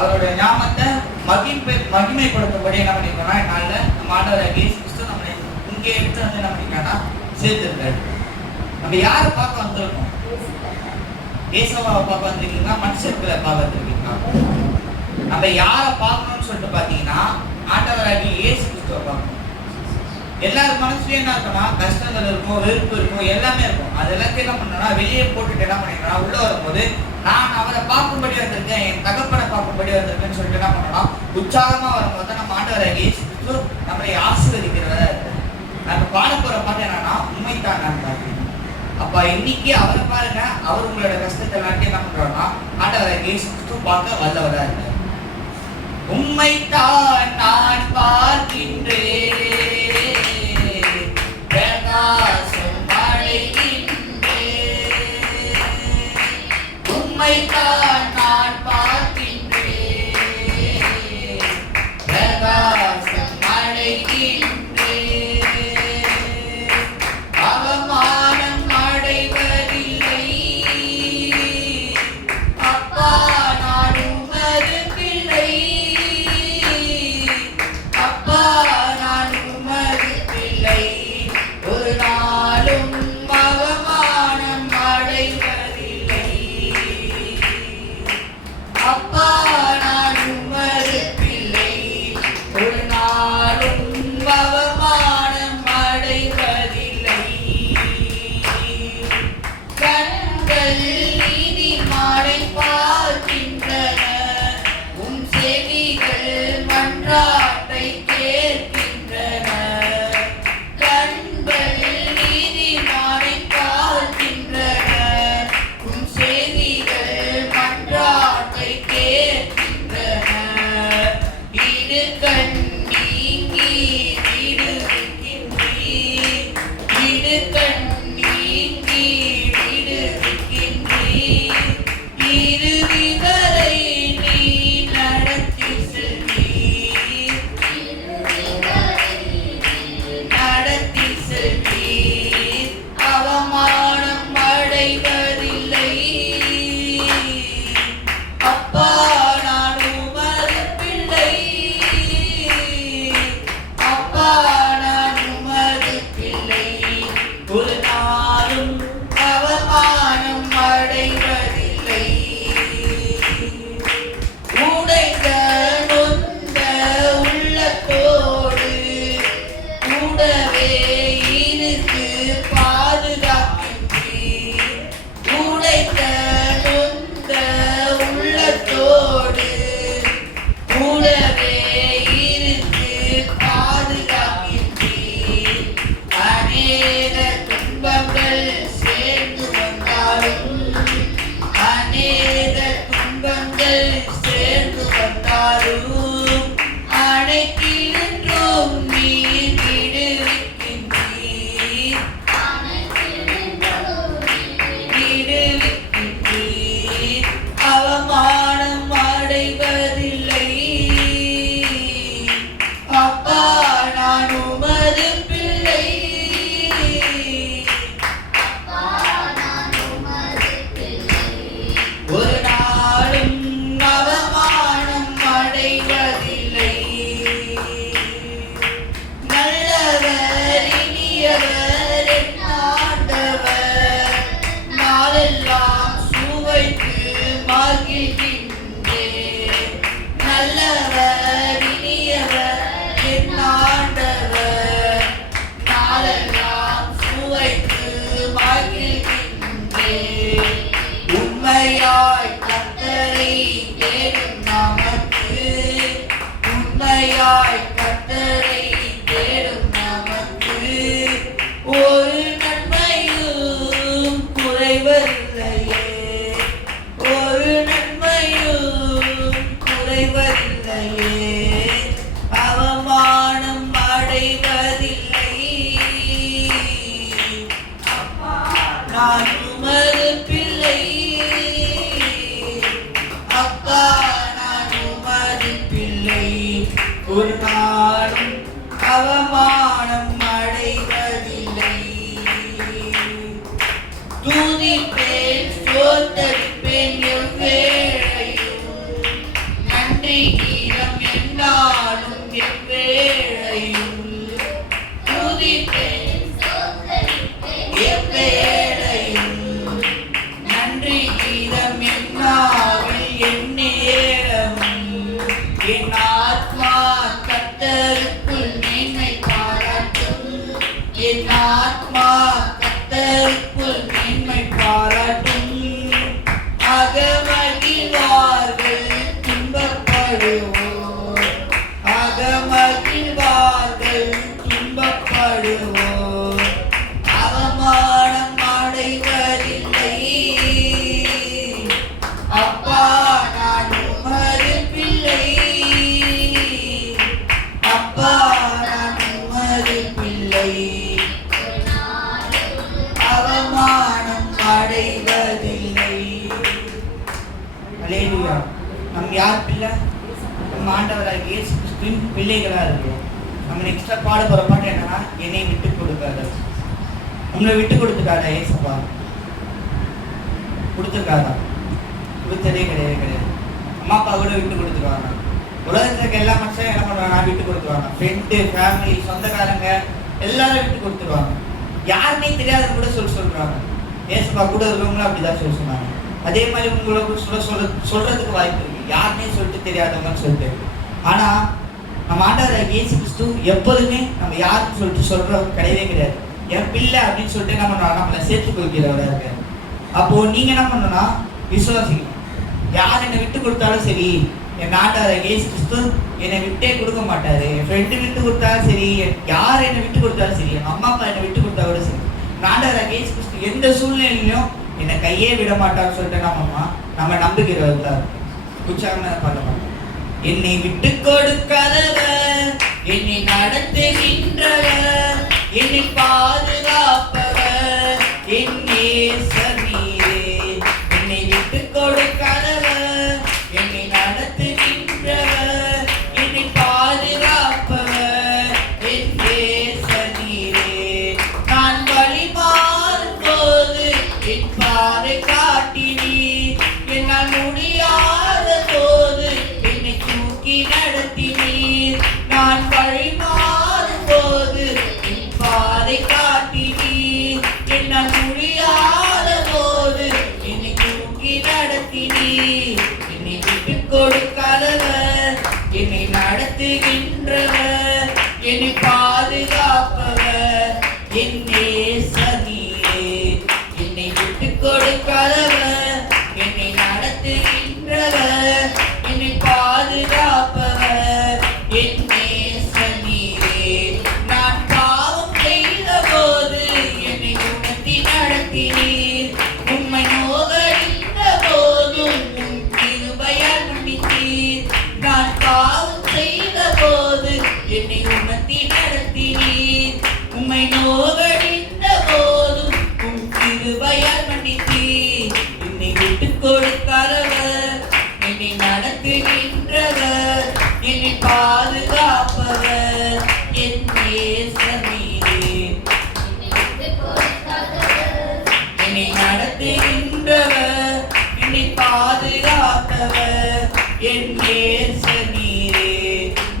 அவருடைய நாமத்தை மகிமைப்படுத்தும்படி என்ன பண்ணிருக்கோம்னா நாளில் நம்ம ஆண்டவராகிய இயேசு கிறிஸ்து நம்மளை இங்கே எடுத்து வந்து என்ன பண்ணிருக்காங்கன்னா சேர்த்துருக்காரு. நம்ம யாரை பார்க்க வந்திருக்கோம்? இயேசுவாவை பார்க்க வந்திருக்கீங்களா? மனுஷர்களை பார்க்க வந்திருக்கீங்களா? நம்ம யாரை பார்க்கணும்னு சொல்லிட்டு பார்த்தீங்கன்னா ஆண்டவராகிய இயேசு கிறிஸ்துவை பார்க்கணும். எல்லாரும் மனசுலயும் என்ன இருக்கும்னா கஷ்டங்கள் இருக்கும், வெறுப்பு இருக்கும், எல்லாமே இருக்கும். அது எல்லாத்தையும் என்ன பண்ணணும்னா வெளியே போட்டுட்டு என்ன பண்ணிக்கணும், உள்ள வரும்போது நான் அவரை பார்க்கும்படி வந்திருக்கேன், என் தகப்பனை பார்க்கும்படி வந்திருக்கேன்னு சொல்லிட்டு என்ன பண்ணணும், உற்சாகமா வரும்போது நம்ம ஆண்டவராகிய இயேசு கிறிஸ்து நம்மளை ஆசீர்வதிக்கிறதா இருக்கு. நம்ம பாட போற பாட்டு என்னன்னா உண்மைத்தான் நான் பார்க்கிறேன். அப்ப இன்னைக்கு அவரை பாருங்க, அவர் உங்களோட கஷ்டத்தை எல்லாத்தையும் என்ன பண்றோம்னா ஆண்டவராகிய இயேசு கிறிஸ்து பார்க்க வல்லவரா இருக்காரு. உண்மைத்தான் நான் பார்க்கின்றேன், உம்மைத்தான் நான் பார்க்கின்றேன், பிரகாசம் அடைகின்றேன், அவமானம் அடைவதில்லை, அப்பா நான் உமது பிள்ளை, அப்பா நான் உமது பிள்ளை, ஒரு நாளும் அவமானம் அடைவதில்லை. அல்லேலூயா. நம்ம யார் பிள்ளை? நம்ம ஆண்டவராகிய இயேசு கிறிஸ்துவின் பிள்ளைகளா இருக்கிறோம். நம்ம நெக்ஸ்டா பாட போற பாட்டு என்னன்னா, என்னை விட்டு கொடுக்காத. உங்களை விட்டு கொடுத்துக்காதா ஏசப்பா? கொடுத்துருக்காதா? கொடுத்ததே கிடையாது. அம்மா அப்பா கூட விட்டு கொடுத்துருவாங்க. உலகத்துல இருக்க எல்லா மனுஷனும் என்ன பண்ணுவாங்க? விட்டு கொடுத்துருவாங்க. ஃப்ரெண்டு, ஃபேமிலி, சொந்தக்காரங்க எல்லாரும் விட்டு கொடுத்துருவாங்க. யாருமே தெரியாதுன்னு கூட சொல்றாங்க. ஏசப்பா கூட இருக்கவங்களும் அப்படிதான் சொன்னாங்க. அதே மாதிரி உங்களுக்கு சொல்றதுக்கு வாய்ப்பு இருக்கு, யாருமே சொல்லிட்டு தெரியாதவங்கன்னு சொல்லிட்டு. ஆனா நம்ம ஆண்டவர் இயேசு கிறிஸ்து எப்போதுமே நம்ம யாருன்னு சொல்லிட்டு சொல்றவங்க கிடையவே கிடையாது. என் பிள்ளை அப்படின்னு சொல்லிட்டு என்ன பண்ணுவாங்க? நம்மளை சேர்த்து கொள்கிறவரா இருக்காரு. அப்போ நீங்க என்ன பண்ணணும்னா விசுவாசிக்கணும். யார் என்னை விட்டு கொடுத்தாலும் சரி, என் ஆண்டவர் இயேசு கிறிஸ்து என்னை விட்டே கொடுக்க மாட்டாரு. என் ஃப்ரெண்டு விட்டு கொடுத்தாலும் சரி, யார் என்னை விட்டு கொடுத்தாலும் சரி, என் அம்மா அப்பா என்னை விட்டு கொடுத்தா கூட சரி, ஆண்டவர் இயேசு கிறிஸ்து எந்த சூழ்நிலையிலும் என்னை கையே விட மாட்டான்னு சொல்லிட்டு நம்ம நம்புகிறவர். உற்சாகமாக பண்ண மாட்டோம். என்னை விட்டு கொடுக்காதவர், என்னை நடத்துகின்றவர், என்னை பாதுகாப்பவர், என் நேசர் நீரே. என்னை விட்டு கொடுக்காதவர், என்னை நடத்துகின்றவர், என்னை பாதுகாப்பவர், என் நேசர் நீரே. நான் வழி மாறும் போது என் பாதை காட்டினீர், என்னால் முடியாத போது என்னை தூக்கி நடத்தினீர். நான் வழி மாறும் போது என் பாதை காட்டினீர், என்னால் முடியாத போது என்னை தூக்கி நடத்தினீர். என்னை விட்டு கொடுக்காதவர், என்னை நடத்துகின்றவர், என்னை பாதுகாப்பவர், என் நேசர் நீரே. என்னை விட்டு கொடுக்காதவர், என்னை நடத்துகின்றவர், என்னை பாதுகாப்பவர், என் நேசர் நீரே. நான் பாவம் செய்த போது என்னை உணர்த்தி நடத்தினீர், உம்மை நோகடித்த போதும் உம் கிருபையால் மன்னித்தீர். நான் பாவம் செய்த போது என்னை உணர்த்தி நடத்தினீர், உம்மை நோகடித்த போதும் உம் கிருபையால் மன்னித்தீர். என்னை விட்டு கொடுக்காதவர், என்னை நடத்துகின்றவர், என்னை பாதுகாப்பவர், என் நேசர் நீரே. என்னை நடத்துகின்றவர், என்னை பாதுகாப்பவர், என் நேசர் நீரே.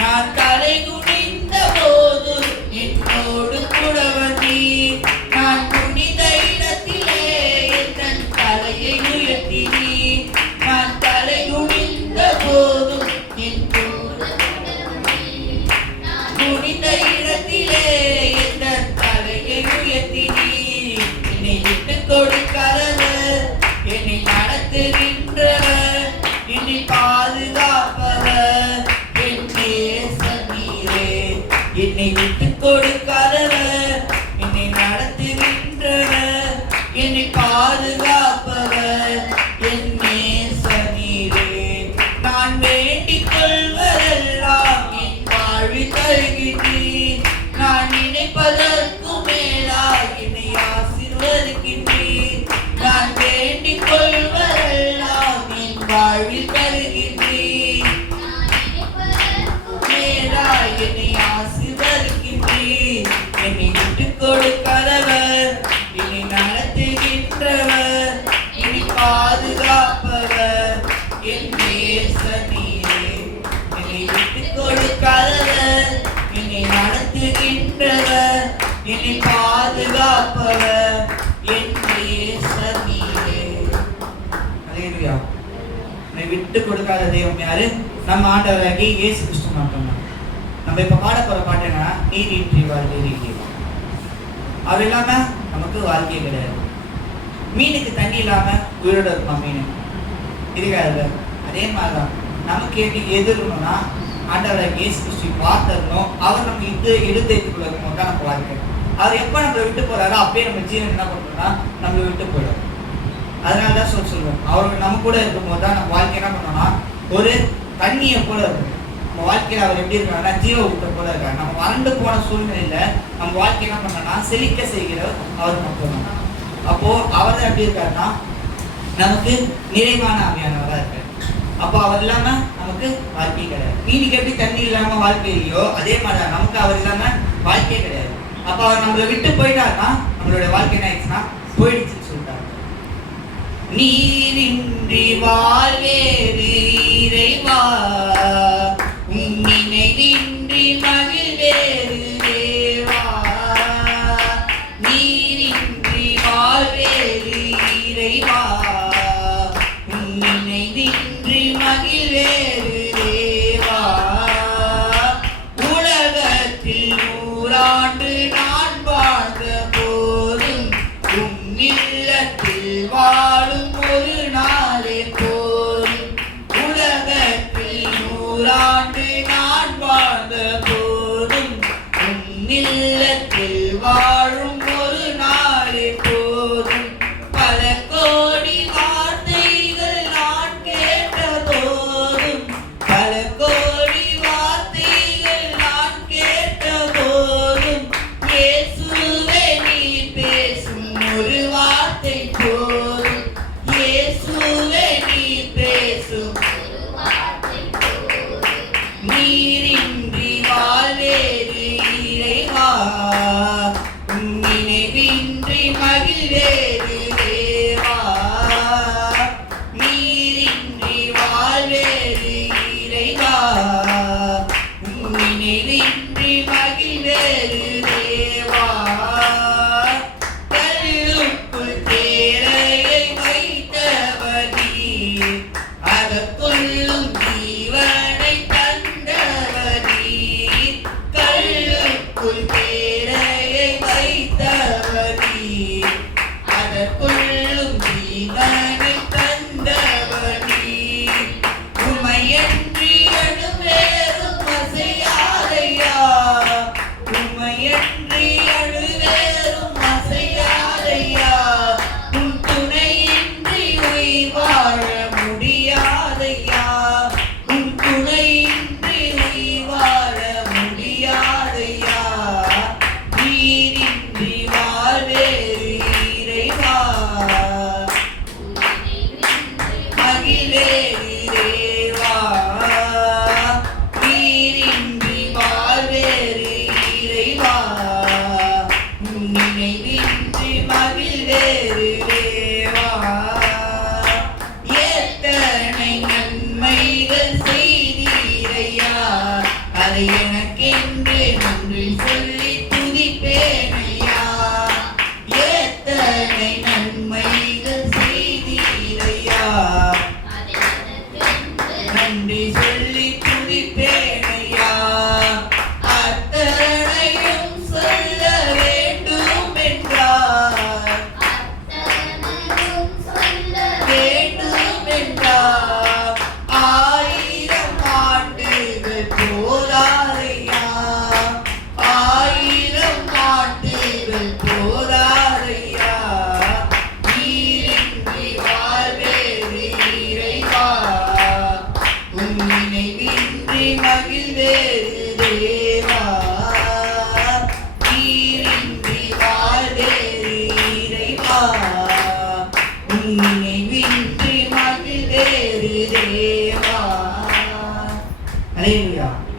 நான் தலை குனிந்த போது என்னோடு கூட வந்தீர், நான் குனிந்த இடத்திலே என் தலையை உயர்த்தினீர். நான் தலை குனிந்த போதும் என் குனிந்த இடத்திலே என் தலையை உயர்த்தினீர். என்னை விட்டு கொடுக்காதவர், என்னை நடத்துகின்றவர், என்னை பாதுகாப்பவர், என் நேசர் நீரே. என்னை விட்டு கொடுக்காதவர், என்னை நடத்துகின்றவர், என்னை பாதுகாப்பவர், என் நேசர் நீரே. நான் வேண்டிக் கொள்வதெல்லாம் என் வாழ்வில் தருகின்றீர், நான் நினைப்பதற்கு மேலாய் என்னை ஆசீர்வதிக்கின்றீர். நான் வேண்டிக் கொள்வதெல்லாம் என் வாழ்வில் தருகின்றீர், மேலாய் என்னை ஆசீர்வதிக்கின்றீர். என்னை விட்டு கொடுக்காதவர், என்னை நடத்துகின்றவர், என்னை பாதுகாப்பவர், என் நேசர் நீரே. என்னை விட்டு கொடுக்காதவர், என்னை நடத்துகின்றவர், என்னை பாதுகாப்பவர், என் நேசர் நீரே. அல்லேலூயா. என்னை விட்டு கொடுக்காத தெய்வம் யாரு? நம்ம ஆண்டவராகிய இயேசு கிறிஸ்து மட்டும்தான். நம்ம இப்ப பாட போற பாட்டு என்னன்னா, நீரின்றி வாழ்க்கை நீர். அவர் இல்லாம நமக்கு வாழ்க்கையே கிடையாது. மீனுக்கு தண்ணி இல்லாம உயிரோட இருப்பான் மீன், இருக்காது. அதே மாதிரிதான் நமக்கு எது இருக்கணும்னா ஆண்டவராகிய இயேசு கிறிஸ்து பார்த்தரணும். அவர் நம்ம எடுத்துக்குள்ள இருக்கணும் தான் நம்ம வாழ்க்கை. அவர் எப்ப நம்மளை விட்டு போறாரோ அப்பயே நம்ம ஜீவன் என்ன பண்றோம்னா நம்மளை விட்டு போயிடும். அதனாலதான் சொல்லுவோம், அவர் நம்ம கூட இருக்கும்போது தான் நம்ம வாழ்க்கை என்ன பண்ணோம்னா ஒரு தண்ணியை போல இருக்கும். நம்ம வாழ்க்கையில அவர் எப்படி இருக்காருன்னா ஜீவ ஊட்ட போல இருக்காரு. நம்ம வறண்டு போன சூழ்நிலையில நம்ம வாழ்க்கை என்ன பண்ணோம்னா செழிக்க செய்கிறவர் அவர் மட்டும்தான். அப்போ அவர் எப்படி இருக்காருன்னா நமக்கு நிறைவான ஆவியானவரா இருக்காரு. அப்போ அவர் இல்லாம நமக்கு வாழ்க்கை கிடையாது. மீனுக்கு எப்படி தண்ணி இல்லாம வாழ்க்கை இல்லையோ அதே மாதிரி நமக்கு அவர் இல்லாம வாழ்க்கையே கிடையாது. அப்ப அவர் நம்மளை விட்டு போயிட்டாருன்னா நம்மளுடைய வாழ்க்கை என்ன ஆயிடுச்சுன்னா போயிடுச்சுன்னு சொல்லிட்டாரு. நீரின்றி வாழ்வேறு இறைவா, உன் நினைவின்றி மகிழ்வேறு தேவா. நீரின்றி வாழ்வேறு இறைவா, உன் நினைவின்றி மகிழ்வேறு தேவா. உலகத்தில் 100 ஆண்டு நான் வாழ்ந்த போதும் உன் இல்லத்தில் வாழும் ஒரு நாளே போதும். உலகத்தில் 100 ஆண்டு நான் வாழ்ந்த போதும் உன் இல்லத்தில் வாழும் ஒரு நாளே போதும். பல கோடி வார்த்தைகள் நான் கேட்ட போதும், பல கோடி வார்த்தைகள் நான் கேட்ட போதும், இயேசுவே நீர் பேசும் ஒரு வார்த்தை போதும். இயேசுவே நீர் பேசும் ஒரு வார்த்தை போதும். நீரின்றி வாழ்வேறு இறைவா, உன் நினைவின்றி மகிழ்வேறு தேவா. நீரின்றி வாழ்வேறு இறைவா, உன் நினைவின்றி மகிழ்வேறு தேவா. கல்லுக்குள் தேரையை வைத்தவர் நீர், அதற்குள்ளும் ஜீவனை தந்தவர் நீர். கல்லுக்குள் தேரையை வைத்தவர் நீர், அதற்குள்ளும் ஜீவனை தந்தவர் நீர். உமையன்றி அணுவேறும் அசையாதையா, உமையன்றி அணுவேறும் அசையாதையா. உன் துணையின்றி உயிர் வாழ முடியாதையா, உன் துணையின்றி உயிர் வாழ முடியாதையா. நீரின்றி வாழ்வேறு இறைவா, மகிழ்வேறு தேவா. நீரின்றி வாழ்வேறு இறைவா, உன் நினைவின்றி மகிழ்வேறு தேவா. எத்தனை நன்மைகள் செய்தீரையா, அதை